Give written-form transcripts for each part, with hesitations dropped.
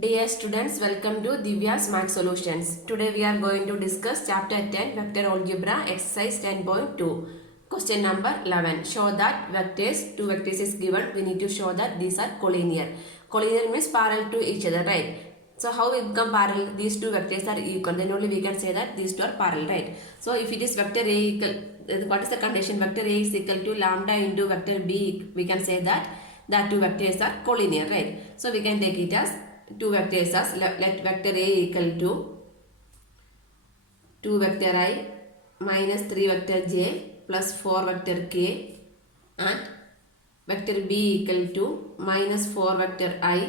Dear students, welcome to Divya's Math Solutions. Today we are going to discuss Chapter 10 Vector Algebra Exercise 10.2. Question number 11. Show that two vectors is given. We need to show that these are collinear. Collinear means parallel to each other, right? So how we become parallel? These two vectors are equal. Then only we can say that these two are parallel, right? So if it is vector A equal, what is the condition? Vector A is equal to lambda into vector B. We can say that two vectors are collinear, right? So we can take it as two vectors as let vector A equal to 2 vector I minus 3 vector j plus 4 vector k and vector B equal to minus 4 vector I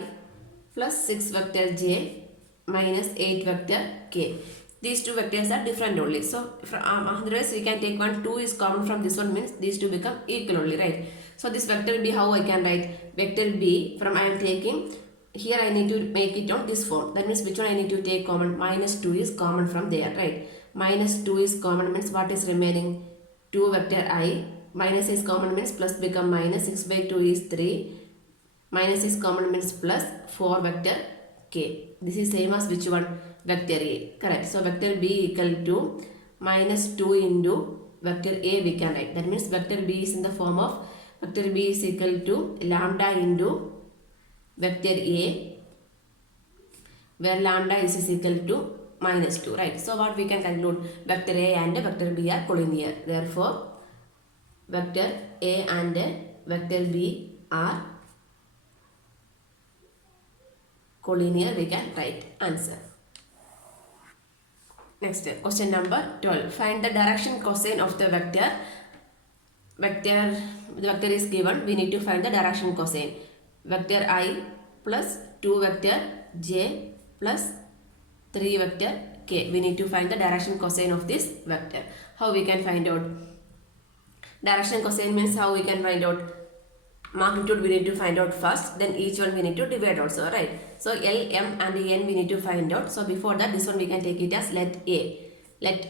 plus 6 vector j minus 8 vector k. These two vectors are different only. So otherwise we can take one, 2 is common from this one means these two become equal only, right? So this vector B, how I can write? Vector B from I am taking, here I need to make it on this form. That means which one I need to take common? Minus 2 is common from there, right? Minus 2 is common means what is remaining? 2 vector I. Minus is common means plus become minus. 6 by 2 is 3. Minus is common means plus 4 vector k. This is same as which one? Vector A. Correct. So vector B equal to minus 2 into vector A we can write. That means vector B is in the form of vector B is equal to lambda into vector A, where lambda is equal to minus 2, right? So what we can conclude? Vector A and vector B are collinear. Therefore, vector A and vector B are collinear. We can write answer. Next, question number 12. Find the direction cosine of the vector. The vector is given. We need to find the direction cosine. Vector I plus 2 vector j plus 3 vector k. We need to find the direction cosine of this vector. How we can find out? Direction cosine means how we can find out? Magnitude we need to find out first, then each one we need to divide also, right? So L, M and N we need to find out. So before that, this one we can take it as let A. Let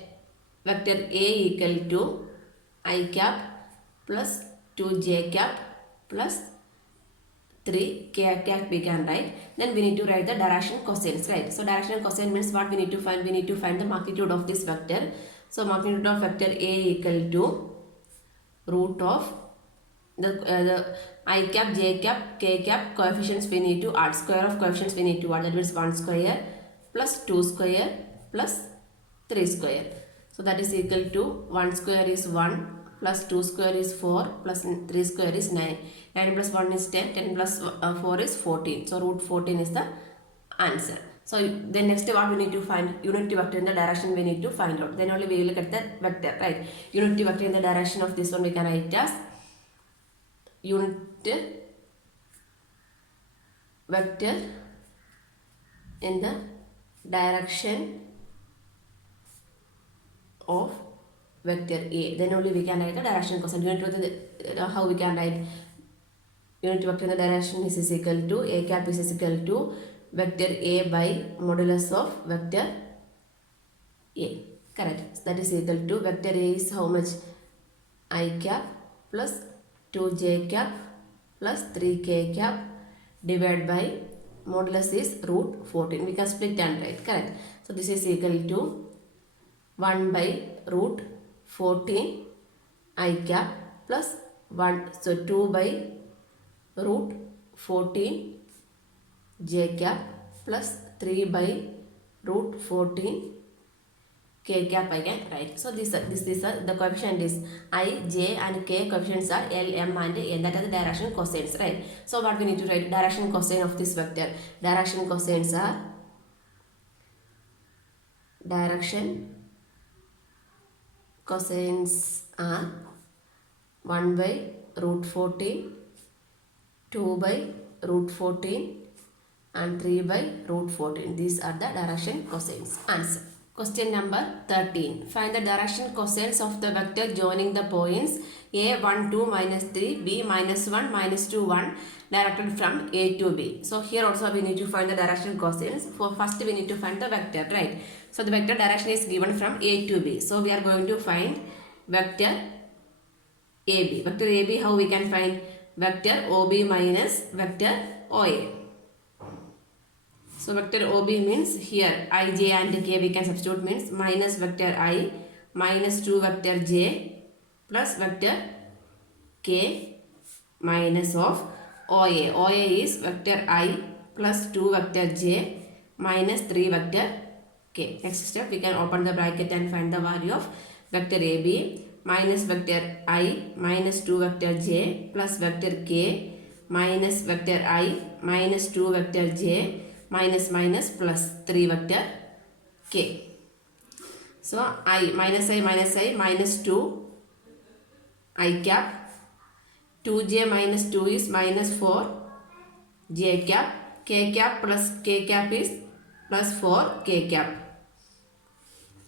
vector A equal to I cap plus 2j cap plus 3 k cap we can write. Then we need to write the direction cosines, right? So direction cosine means what we need to find? We need to find the magnitude of this vector. So magnitude of vector A equal to root of the I cap, j cap, k cap coefficients we need to add. Square of coefficients we need to add. That means 1 square plus 2 square plus 3 square. So that is equal to 1 square is 1 plus 2 square is 4 plus 3 square is 9. 9 plus 1 is 10. 10 plus 4 is 14. So root 14 is the answer. So then next what we need to find? Unity vector in the direction we need to find out. Then only we will look at the vector, right? Unity vector in the direction of this one we can write as unit vector in the direction of vector A. Then only we can write the direction cosine. Unit vector, how we can write? Unit vector in the direction is equal to A cap is equal to vector A by modulus of vector A. Correct. So that is equal to vector A is how much? I cap plus 2j cap plus 3k cap divided by modulus is root 14. We can split and write. Correct. So this is equal to 1 by root 14 I cap plus 1. So 2 by root 14 j cap plus 3 by root 14 k cap I can write. So this the coefficient is I, j and k coefficients are L, M and N. That are the direction cosines, right? So what we need to write? Direction cosine of this vector. Direction cosines are 1 by root 14, 2 by root 14 and 3 by root 14. These are the direction cosines. Answer. Question number 13. Find the direction cosines of the vector joining the points A, 1, 2, minus 3, B, minus 1, minus 2, 1 directed from A to B. So here also we need to find the direction cosines. For first we need to find the vector, right? So the vector direction is given from A to B. So we are going to find vector AB. Vector AB, how we can find? Vector OB minus vector OA. So vector OB means here I, j and k we can substitute, means minus vector I minus 2 vector j plus vector k minus of OA. OA is vector I plus 2 vector j minus 3 vector k. Next step, we can open the bracket and find the value of vector AB minus vector I minus 2 vector j plus vector k minus vector I minus 2 vector j minus minus plus 3 vector k. So I minus minus 2 I cap, 2j minus 2 is minus 4 j cap, k cap plus k cap is plus 4 k cap.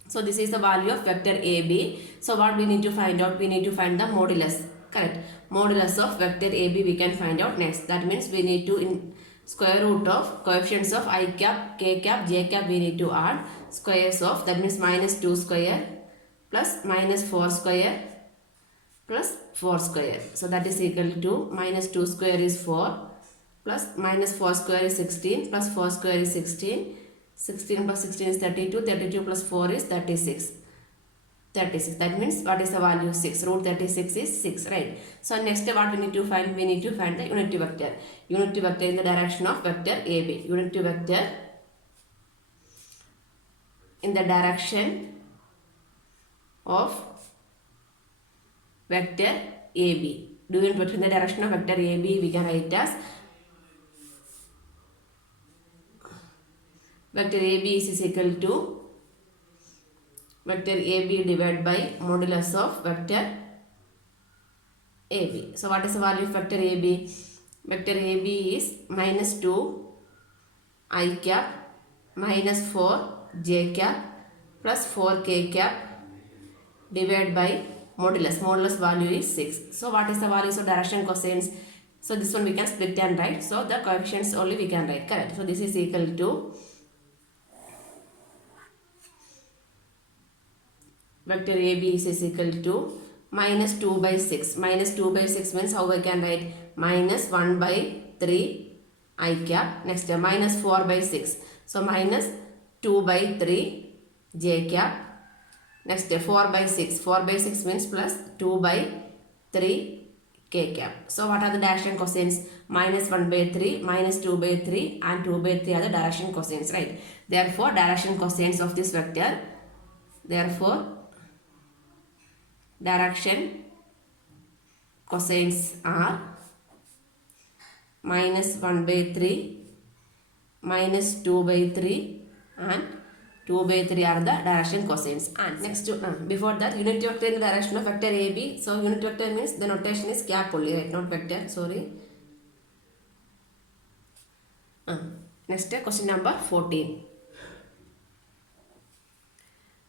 So this is the value of vector AB. So what we need to find out? We need to find the modulus. Correct. Modulus of vector AB we can find out next. That means we need to in square root of coefficients of I cap, k cap, j cap we need to add squares of, that means minus 2 square plus minus 4 square plus 4 square. So that is equal to minus 2 square is 4 plus minus 4 square is 16 plus 4 square is 16. 16 plus 16 is 32. 32 plus 4 is 36. 36. That means what is the value? 6. Root 36 is 6, right? So next what we need to find? We need to find the unity vector. Unity vector in the direction of vector AB. Unity vector in the direction of vector AB. Unity vector in the direction of vector AB we can write as vector AB is equal to vector AB divided by modulus of vector AB. So what is the value of vector AB? Vector AB is minus 2 I cap minus 4 j cap plus 4 k cap divided by modulus. Modulus value is 6. So what is the values of direction cosines? So this one we can split and write. So the coefficients only we can write. Correct. So this is equal to vector AB is equal to minus 2 by 6. Minus 2 by 6 means how I can write? Minus 1 by 3 I cap. Next minus 4 by 6. So minus 2 by 3 j cap. Next 4 by 6. 4 by 6 means plus 2 by 3 k cap. So what are the direction cosines? Minus 1 by 3, minus 2 by 3 and 2 by 3 are the direction cosines, right? Therefore direction cosines of this vector, therefore direction cosines are minus 1 by 3, minus 2 by 3 and 2 by 3 are the direction cosines. And next before that, unity vector in the direction of vector AB. So unit vector means the notation is cap only, right? Not vector, sorry. Next question number 14.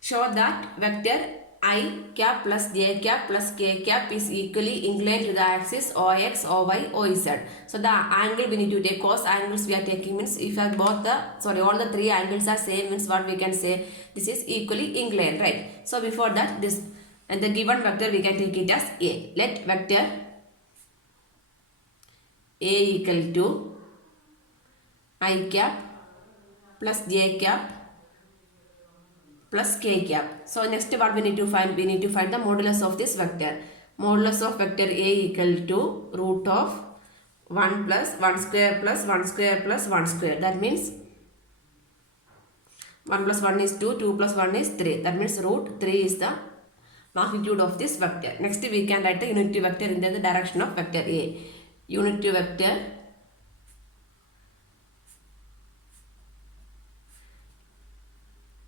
Show that vector I cap plus j cap plus k cap is equally inclined to the axis OX, OY, OZ. So the angle we need to take, cos angles we are taking means if both the, all the three angles are same means what we can say? This is equally inclined, right? So before that, this and the given vector we can take it as A. Let vector A equal to I cap plus j cap plus k cap. So next what we need to find? We need to find the modulus of this vector. Modulus of vector A equal to root of 1 plus 1 square plus 1 square plus 1 square. That means 1 plus 1 is 2, 2 plus 1 is 3. That means root 3 is the magnitude of this vector. Next we can write the unity vector in the direction of vector A. Unity vector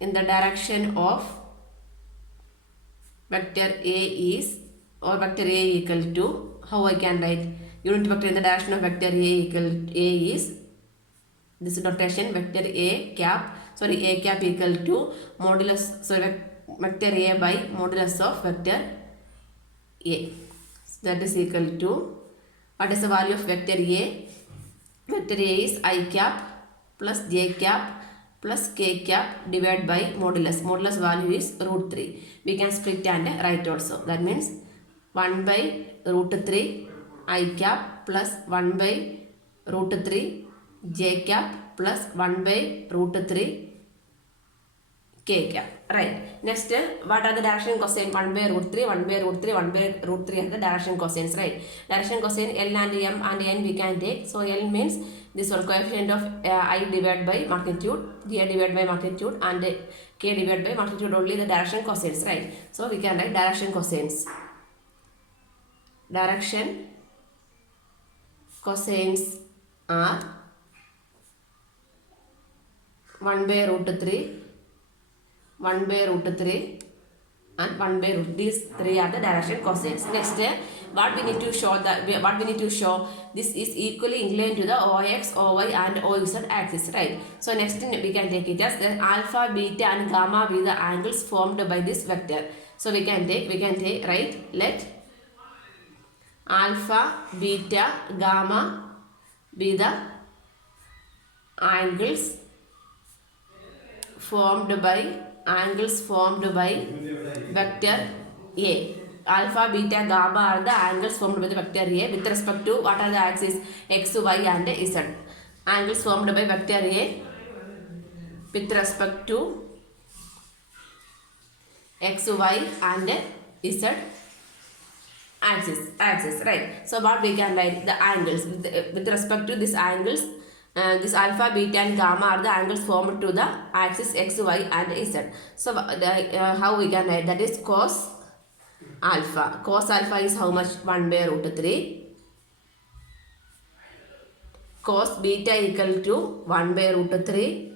in the direction of vector A is, or vector A equal to, how I can write? Unit vector in the direction of vector A equal A is, this notation vector A cap, A cap equal to modulus, vector A by modulus of vector A. So that is equal to, what is the value of vector A? Vector A is I cap plus j cap plus k cap divided by modulus. Modulus value is root 3. We can split and write also. That means 1 by root 3 I cap plus 1 by root 3 j cap plus 1 by root 3 k cap. Right. Next, what are the direction cosine? 1 by root 3, 1 by root 3, 1 by root 3 are the direction cosines, right? Direction cosine L and M and N we can take. So L means this one coefficient of I divided by magnitude, J divided by magnitude, and K divided by magnitude, only the direction cosines, right? So we can write direction cosines. Direction cosines are 1 by root 3, 1 by root 3 and 1 by root. These three are the direction cosines. Next, what we need to show this is equally inclined to the OX, OY and OZ axis, right? So next we can take it as the alpha, beta and gamma be the angles formed by this vector. So we can take right, let alpha, beta, gamma be the angles formed by vector A. Alpha, beta, gamma are the angles formed by the vector A with respect to what are the axes? X, Y and Z. Angles formed by vector A with respect to X, Y and Z axis, right? So what we can write? The angles with respect to these angles, this alpha, beta and gamma are the angles formed to the axis X, Y and Z. So how we can write? That is cos alpha. Cos alpha is how much? 1 by root 3. Cos beta equal to 1 by root 3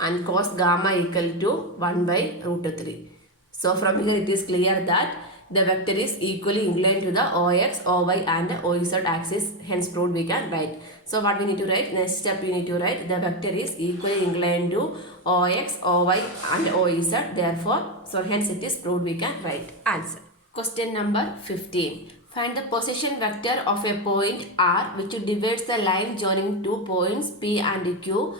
and cos gamma equal to 1 by root 3. So from here it is clear that the vector is equally inclined to the OX, OY and OZ axis. Hence proved we can write. So what we need to write? Next step we need to write the vector is equally inclined to OX, OY and OZ. Therefore, so hence it is proved we can write. Answer. Question number 15. Find the position vector of a point R which divides the line joining two points P and Q,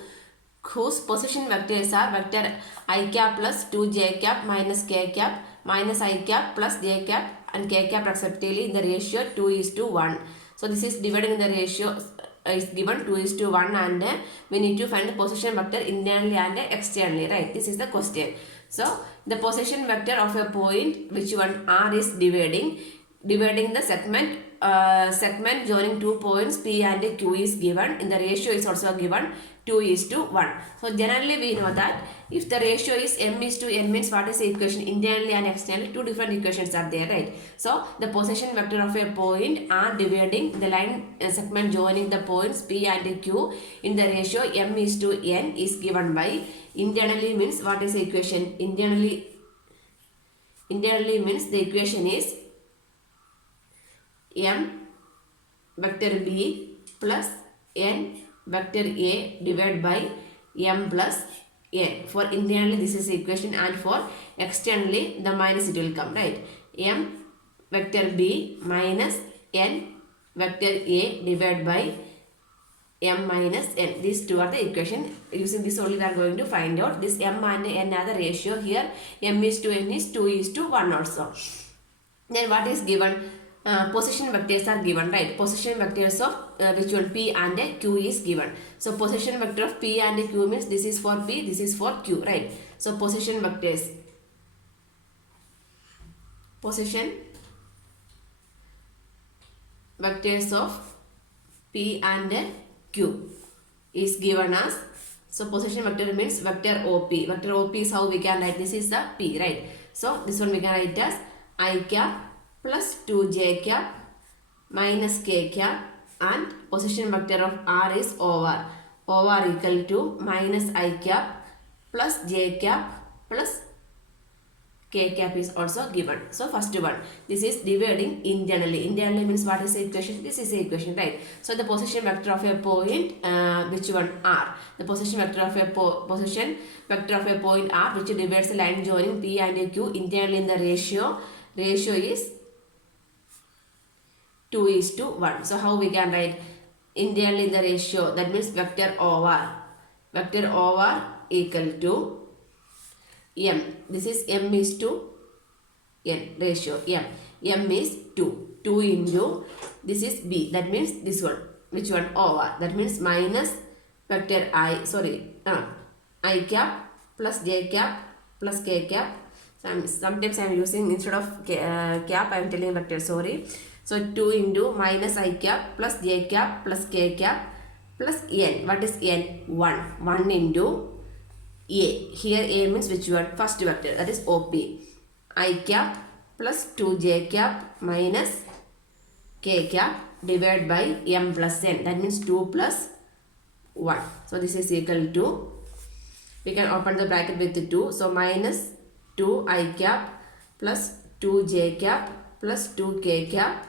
whose position vectors are vector I cap plus 2j cap minus k cap minus I cap plus j cap and k cap respectively in the ratio 2:1. So this is divided in the ratio is given 2:1 and we need to find the position vector internally and externally, right? This is the question. So the position vector of a point which one R is dividing the segment joining two points P and Q is given. In the ratio is also given 2:1. So generally we know that if the ratio is m:n means what is the equation? Internally and externally two different equations are there, right? So the position vector of a point are dividing the line segment joining the points P and Q in the ratio m:n is given by internally means what is the equation? Internally means the equation is m vector B plus n vector A divided by m plus n. For internally this is the equation and for externally the minus it will come, right? M vector B minus n vector A divided by m minus n. These two are the equation. Using this only we are going to find out this m and n are the ratio. Here m:n is 2:1 also. Then what is given? Position vectors are given, right? Position vectors of which one? P and Q is given. So position vector of P and Q means this is for P, this is for Q, right? So position vectors of P and Q is given as, so position vector means vector OP. Vector OP is how we can write? This is the P, right? So this one we can write as I cap plus 2j cap minus k cap and position vector of R is over equal to minus I cap plus j cap plus k cap is also given. So first one, this is dividing internally. Internally means what is the equation? This is the equation, right? So the position vector of a point which one? R. The position vector of a point R which divides the line joining P and Q internally in the ratio is 2:1. So how we can write internally in the ratio? That means vector over equal to m. This is m:n ratio. M is 2 into this is B. That means this one. Which one? Over. That means minus vector I cap plus j cap plus k cap. Sometimes I am using instead of cap I am telling vector, sorry. So 2 into minus I cap plus j cap plus k cap plus n. What is n? 1. 1 into a. Here a means which one? First vector, that is OP. I cap plus 2j cap minus k cap divided by m plus n. That means 2 plus 1. So this is equal to, we can open the bracket with 2. So minus 2 I cap plus 2 j cap plus 2 k cap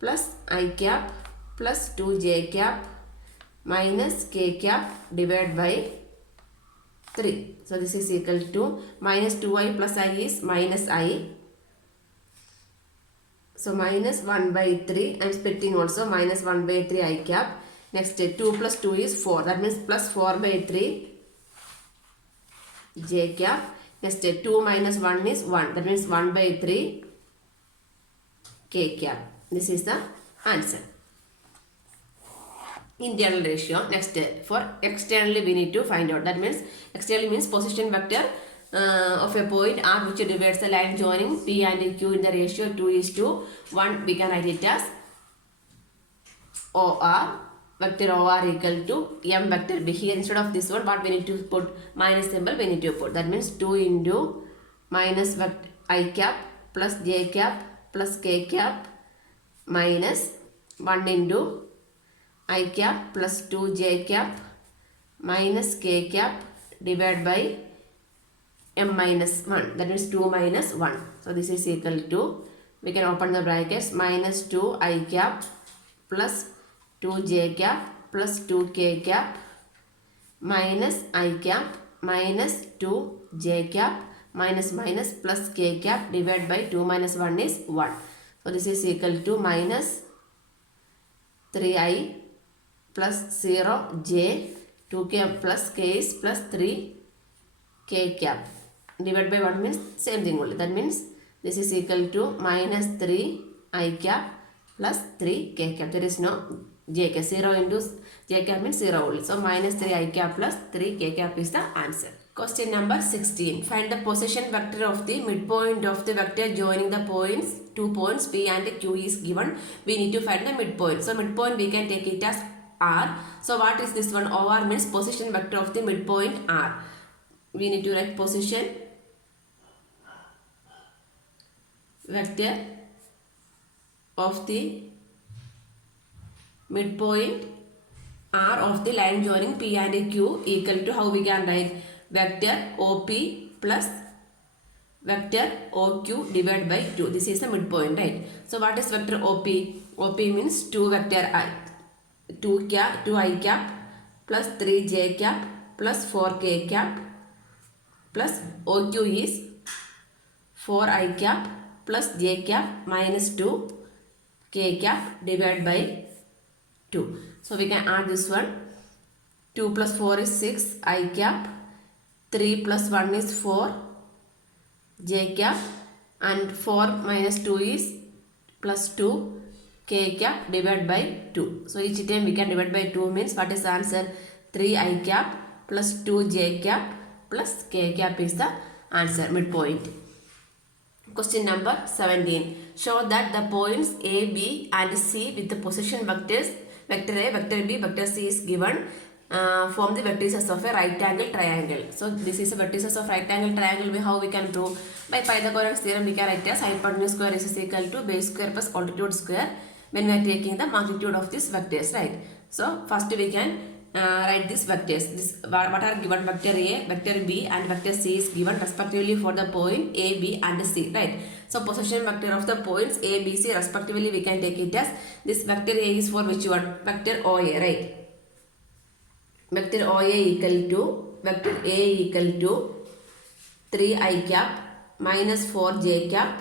plus I cap plus 2 j cap minus k cap divided by 3. So this is equal to minus 2i plus I is minus I. So minus 1 by 3. I am splitting also, minus 1 by 3 I cap. Next 2 plus 2 is 4. That means plus 4 by 3 j cap. Next 2 minus 1 is 1. That means 1 by 3 k cap. This is the answer. Internal ratio. Next, for externally we need to find out. That means externally means position vector of a point R which divides the line joining P and Q in the ratio 2:1. We can write it as OR. Vector OR equal to M vector B. Here instead of this one, what we need to put? Minus symbol we need to put. That means 2 into minus I cap plus j cap plus k cap minus 1 into I cap plus 2 j cap minus k cap divided by m minus 1. That means 2 minus 1. So this is equal to, we can open the brackets, minus 2 I cap plus 2 j cap plus 2 k cap minus I cap minus 2 j cap minus minus plus k cap divided by 2 minus 1 is 1. So this is equal to minus 3i plus 0 j 2k plus k is plus 3 k cap divided by 1 means same thing only. That means this is equal to minus 3 I cap plus 3 k cap. There is no j cap. 0 into j cap means 0 only. So minus 3 I cap plus 3 k cap is the answer. Question number 16. Find the position vector of the midpoint of the vector joining the points. 2 points P and Q is given. We need to find the midpoint. So midpoint we can take it as R. So what is this one? OR means position vector of the midpoint R. We need to write position vector of the midpoint R of the line joining P and Q equal to, how we can write? Vector OP plus vector OQ divided by 2. This is the midpoint, right? So what is vector OP? OP means 2 vector I. 2 I cap plus 3 j cap plus 4 k cap plus OQ is 4 I cap plus j cap minus 2 k cap divided by 2. So we can add this one. 2 plus 4 is 6 I cap. 3 plus 1 is 4 j cap and 4 minus 2 is plus 2 k cap divided by 2. So each time we can divide by 2 means what is the answer? 3 I cap plus 2 j cap plus k cap is the answer, midpoint. Question number 17. Show that the points A, B and C with the position vectors vector A, vector B, vector C is given. Form the vertices of a right angle triangle. So this is a vertices of right angle triangle. How we can prove? By Pythagoras theorem we can write as hypotenuse square is equal to base square plus altitude square when we are taking the magnitude of these vectors, right? So first we can write these vectors. This what are given? Vector A, vector B and vector C is given respectively for the point A, B and C, right? So position vector of the points A, B, C respectively we can take it as, this vector A is for which one? Vector OA, right? Vector OA equal to, vector A equal to 3 I cap minus 4 j cap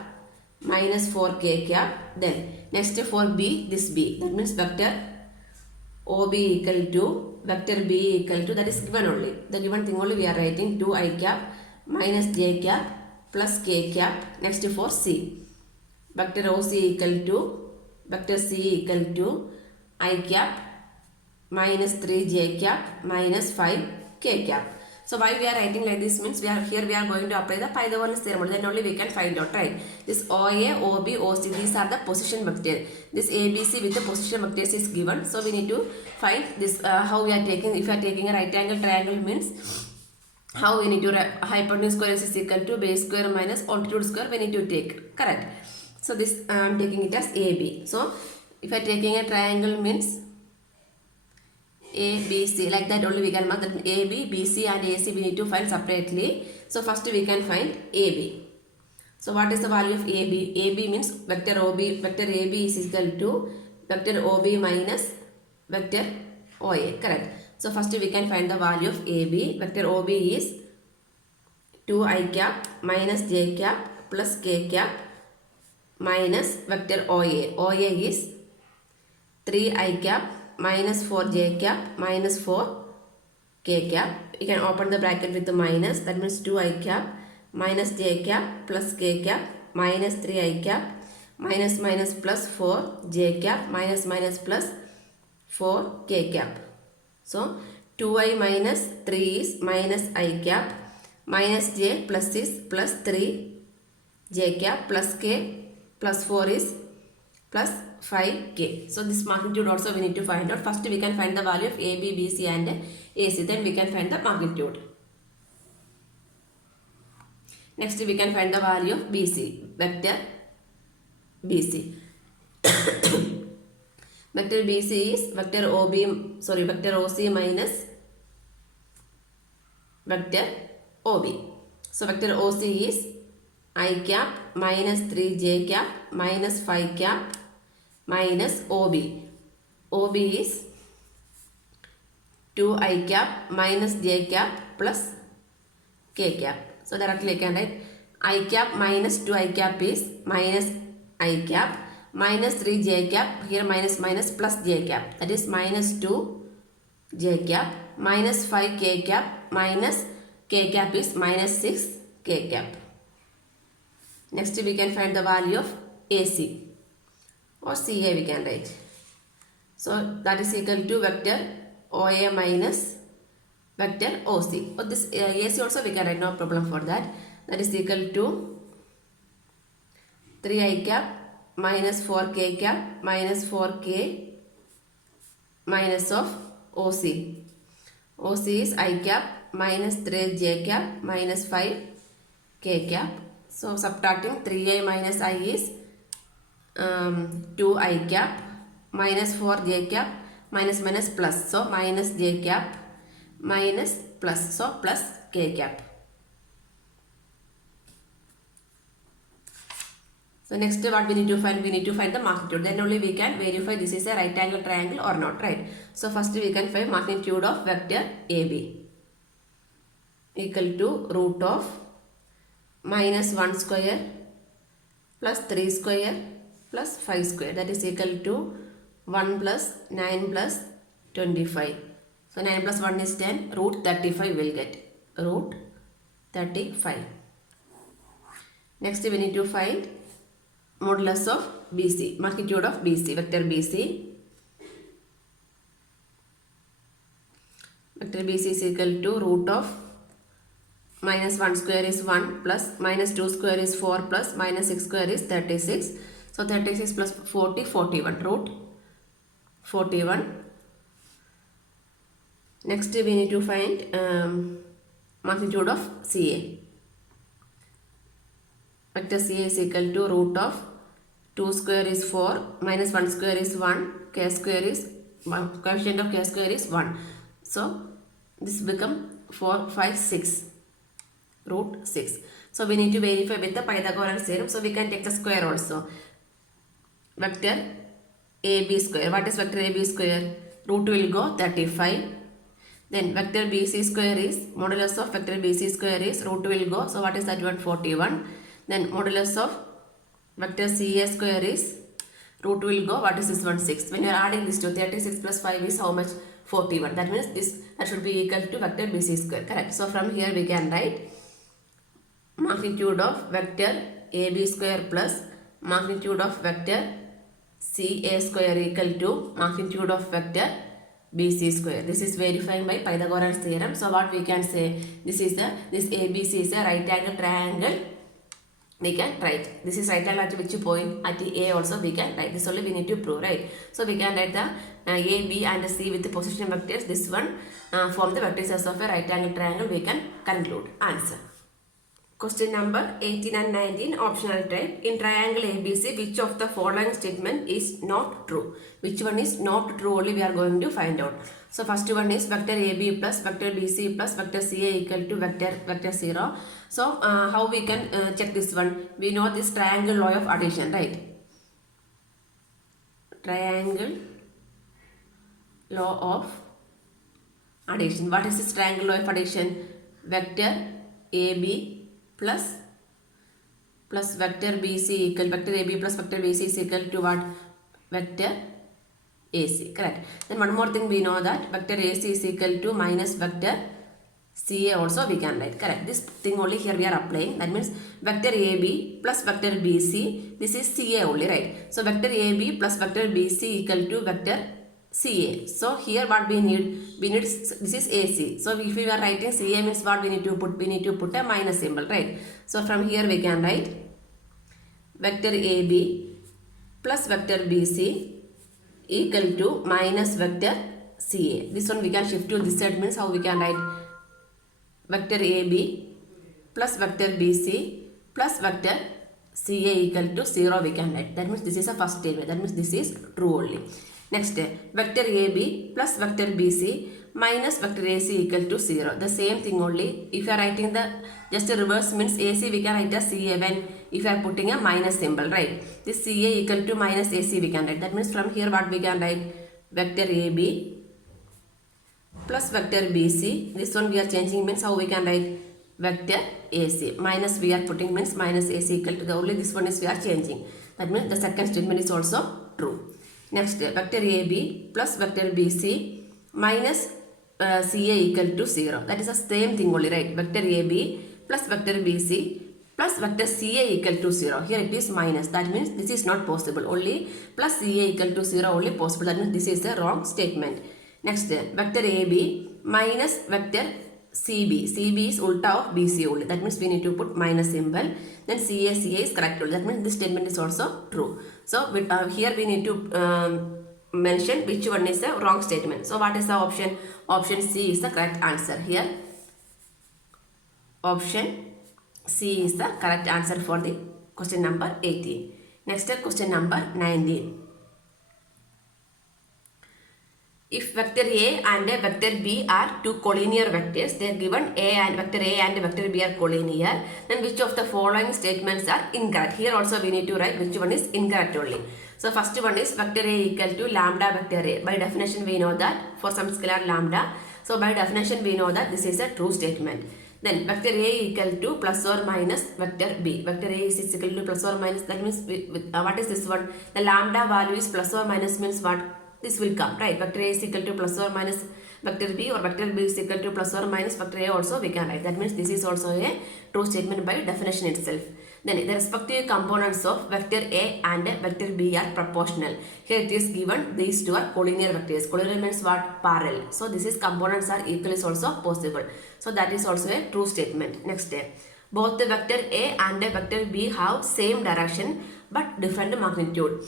minus 4 k cap. Then next for B, this B. That means vector OB equal to, vector B equal to, that is given only. The given thing only we are writing, 2 I cap minus j cap plus k cap. Next for C. Vector OC equal to, vector C equal to I cap minus 3j cap minus 5k cap. So why we are writing like this means we are going to apply the Pythagorean theorem. Then only we can find out, right? This OA, OB, OC, these are the position vector. This ABC with the position vectors is given. So we need to find this how we are taking. If we are taking a right angle triangle means how we need to hypotenuse square is equal to base square minus altitude square we need to take. Correct. So this I am taking it as AB. So if I am taking a triangle means A, B, C, like that only we can mark that A, B, B, C and AC we need to find separately. So first we can find AB. So what is the value of AB? AB means vector OB, vector AB is equal to vector OB minus vector OA, correct. So first we can find the value of AB. Vector OB is 2i cap minus j cap plus k cap minus vector OA. OA is 3i cap minus 4j cap minus 4k cap. You can open the bracket with the minus, that means 2i cap minus j cap plus k cap minus 3i cap minus minus plus 4j cap minus minus plus 4k cap. So 2i minus 3 is minus I cap minus j plus is plus 3j cap plus k plus 4 is plus 5k. So this magnitude also we need to find out. First we can find the value of AB, BC and AC. Then we can find the magnitude. Next we can find the value of BC. Vector BC. Vector BC is vector OC minus vector OB. So vector OC is I cap minus 3j cap minus 5 cap minus OB. OB is 2i cap minus j cap plus k cap. So directly I can write I cap minus 2i cap is minus I cap minus 3j cap, here minus minus plus j cap, that is minus 2j cap minus 5k cap minus k cap is minus 6k cap. Next we can find the value of AC or CA we can write. So that is equal to vector OA minus vector OC. Or this AC also we can write, no problem for that. That is equal to 3i cap minus 4k cap minus 4k minus of OC. OC is I cap minus 3j cap minus 5k cap. So subtracting 3i minus I is 2i cap minus 4j cap minus minus plus. So minus j cap minus plus. So plus k cap. So next what we need to find? We need to find the magnitude. Then only we can verify this is a right angle triangle or not, right? So first we can find magnitude of vector AB equal to root of minus 1 square plus 3 square plus 5 square, that is equal to 1 plus 9 plus 25. So 9 plus 1 is 10, root 35 will get, root 35. Next we need to find modulus of BC, magnitude of BC, vector BC. Vector BC is equal to root of minus 1 square is 1 plus minus 2 square is 4 plus minus 6 square is 36. So 36 plus 40, 41, root 41. Next we need to find magnitude of CA. Vector CA is equal to root of 2 square is 4 minus 1 square is 1, k square is 1, coefficient of k square is 1. So this become 4, 5, 6, root 6. So we need to verify with the Pythagorean theorem. So we can take the square also. Vector AB square. What is vector AB square? Root will go 35. Then vector BC square is, modulus of vector BC square is, root will go. So what is that one? 41. Then modulus of vector CA square is, root will go. What is this one? 6. When you are adding this to 36 plus 5 is how much? 41. That means that should be equal to vector BC square. Correct. So from here we can write magnitude of vector AB square plus magnitude of vector CA square equal to magnitude of vector BC square. This is verifying by Pythagoras theorem. So what we can say, this ABC is a right angle triangle. We can write this is right angle at which point at A also we can write. This only we need to prove, right? So we can write the A, B and C with the position vectors. This one form the vertices of a right angle triangle. We can conclude. Answer. Question number 18 and 19 optional type. In triangle ABC, which of the following statement is not true? Which one is not true only we are going to find out. So first one is vector AB plus vector BC plus vector CA equal to vector 0. So how we can check this one? We know this triangle law of addition, right? Triangle law of addition. What is this triangle law of addition? Vector AB plus vector BC equal vector AB plus vector BC is equal to what? Vector AC, correct. Then one more thing we know that vector AC is equal to minus vector CA also we can write, correct. This thing only here we are applying. That means vector AB plus vector BC, this is CA only, right? So vector AB plus vector BC equal to vector CA. So here what we need this is AC. So if we are writing CA means what we need to put? We need to put a minus symbol, right? So from here we can write vector AB plus vector BC equal to minus vector CA. This one we can shift to this side, means how we can write vector AB plus vector BC plus vector CA equal to 0 we can write. That means this is a first statement. That means this is true only. Next, vector AB plus vector BC minus vector AC equal to 0. The same thing only. If you are writing the just a reverse means AC we can write as CA when if you are putting a minus symbol, right? This CA equal to minus AC we can write. That means from here what we can write? Vector AB plus vector BC. This one we are changing means how we can write? Vector AC. Minus we are putting means minus AC equal to the only this one is we are changing. That means the second statement is also true. Next, vector AB plus vector BC minus CA equal to 0. That is the same thing only, right? Vector AB plus vector BC plus vector CA equal to 0. Here it is minus. That means this is not possible. Only plus CA equal to 0 only possible. That means this is the wrong statement. Next, vector AB minus vector CB. CB is ulta of BC only. That means we need to put minus symbol. Then CA is correct only. That means this statement is also true. So here we need to mention which one is the wrong statement. So what is the option? Option C is the correct answer here. Option C is the correct answer for the question number 18. Next, question number 19. If vector A and vector B are two collinear vectors, they are given vector A and vector B are collinear, then which of the following statements are incorrect? Here also we need to write which one is incorrect only. So first one is vector A equal to lambda vector A. By definition we know that for some scalar lambda. So by definition we know that this is a true statement. Then vector A equal to plus or minus vector B. Vector A is equal to plus or minus. That means what is this one? The lambda value is plus or minus means what? This will come, right? Vector A is equal to plus or minus vector B, or vector B is equal to plus or minus vector A also we can write. That means this is also a true statement by definition itself. Then the respective components of vector A and vector B are proportional. Here it is given these two are collinear vectors. Collinear means what? Parallel. So this is components are equal is also possible. So that is also a true statement. Next step. Both the vector A and the vector B have same direction but different magnitude.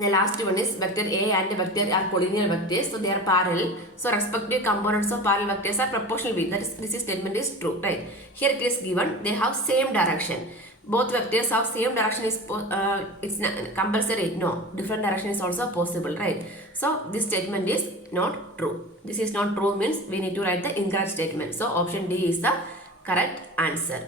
The last one is vector A and vector are collinear vectors, so they are parallel. So respective components of parallel vectors are proportional. That is, this statement is true, right? Here it is given they have same direction. Both vectors have same direction is it's not compulsory. No, different direction is also possible, right? So this statement is not true. This is not true means we need to write the incorrect statement. So option D is the correct answer.